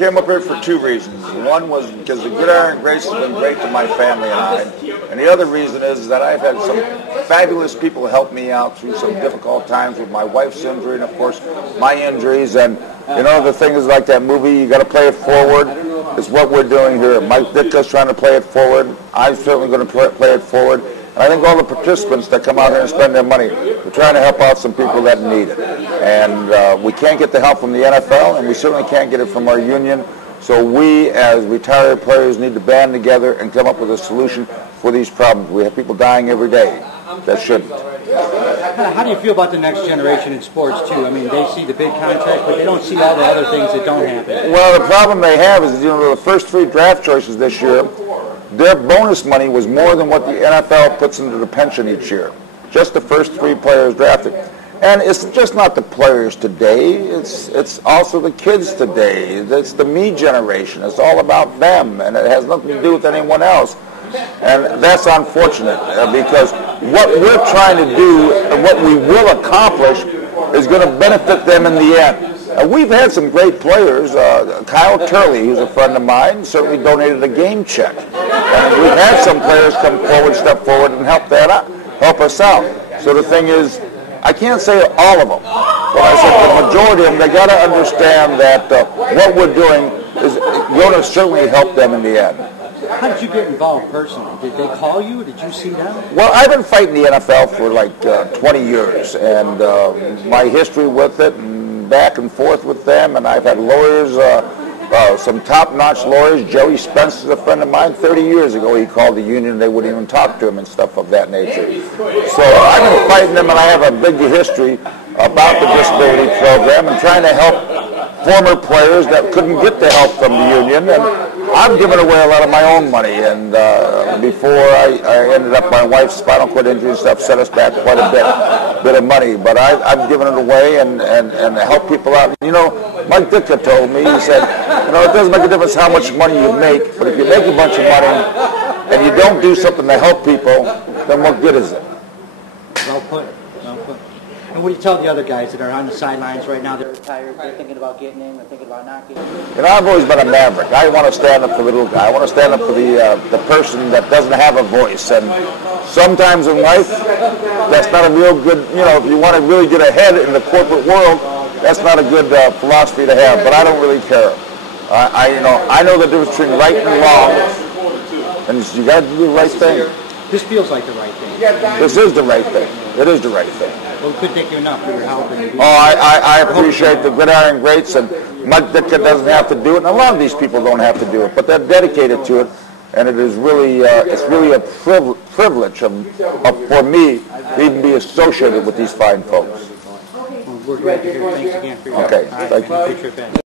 came up here for two reasons. One was because the Gridiron Grace has been great to my family and I. And the other reason is that I've had some fabulous people help me out through some difficult times with my wife's injury and, of course, my injuries. And, you know, the thing is like that movie, you got to play it forward. It's what we're doing here. Mike Ditka's trying to play it forward. I'm certainly going to play it forward. And I think all the participants that come out here and spend their money, we're trying to help out some people that need it. And we can't get the help from the NFL, and we certainly can't get it from our union. So we, as retired players, need to band together and come up with a solution for these problems. We have people dying every day that shouldn't. How do you feel about the next generation in sports, too? I mean, they see the big contract, but they don't see all the other things that don't happen. Well, the problem they have is, you know, the first three draft choices this year, their bonus money was more than what the NFL puts into the pension each year. Just the first three players drafted. And it's just not the players today, it's also the kids today. It's the me generation. It's all about them, and it has nothing to do with anyone else. And that's unfortunate, because what we're trying to do and what we will accomplish is going to benefit them in the end. We've had some great players. Kyle Turley, who's a friend of mine, certainly donated a game check. And we've had some players come forward, step forward, and help us out. So the thing is, I can't say all of them, but I said the majority of them, they got to understand that what we're doing is going to certainly help them in the end. How did you get involved personally? Did they call you? Did you see them? Well, I've been fighting the NFL for like 20 years, and my history with it, and back and forth with them, and I've had lawyers, some top-notch lawyers. Joey Spence is a friend of mine. 30 years ago, he called the union, and they wouldn't even talk to him and stuff of that nature. So I've been fighting them, and I have a big history about the disability program and trying to help former players that couldn't get the help from the union. And I've given away a lot of my own money, and before I ended up, my wife's spinal cord injury and stuff set us back quite a bit of money. But I've given it away and helped people out. You know, Mike Ditka told me, he said, you know, it doesn't make a difference how much money you make, but if you make a bunch of money and you don't do something to help people, then what good is it? Well put. Well put. And what do you tell the other guys that are on the sidelines right now? They're retired, they're thinking about getting in, they're thinking about not getting in. You know, I've always been a maverick. I want to stand up for the little guy. I want to stand up for the person that doesn't have a voice. And sometimes in life, that's not a real good, you know, if you want to really get ahead in the corporate world, that's not a good philosophy to have. But I don't really care. I know the difference between right and wrong, and you got to do the right thing. This feels like the right thing. This is the right thing. It is the right thing. Well, we couldn't thank you enough for your help. I appreciate the Gridiron Greats, and Mike Ditka doesn't have to do it, and a lot of these people don't have to do it, but they're dedicated to it, and it is really, it's really a privilege for me to even be associated with these fine folks. Well, we're glad to hear. Thanks again for your help. Okay, thank you.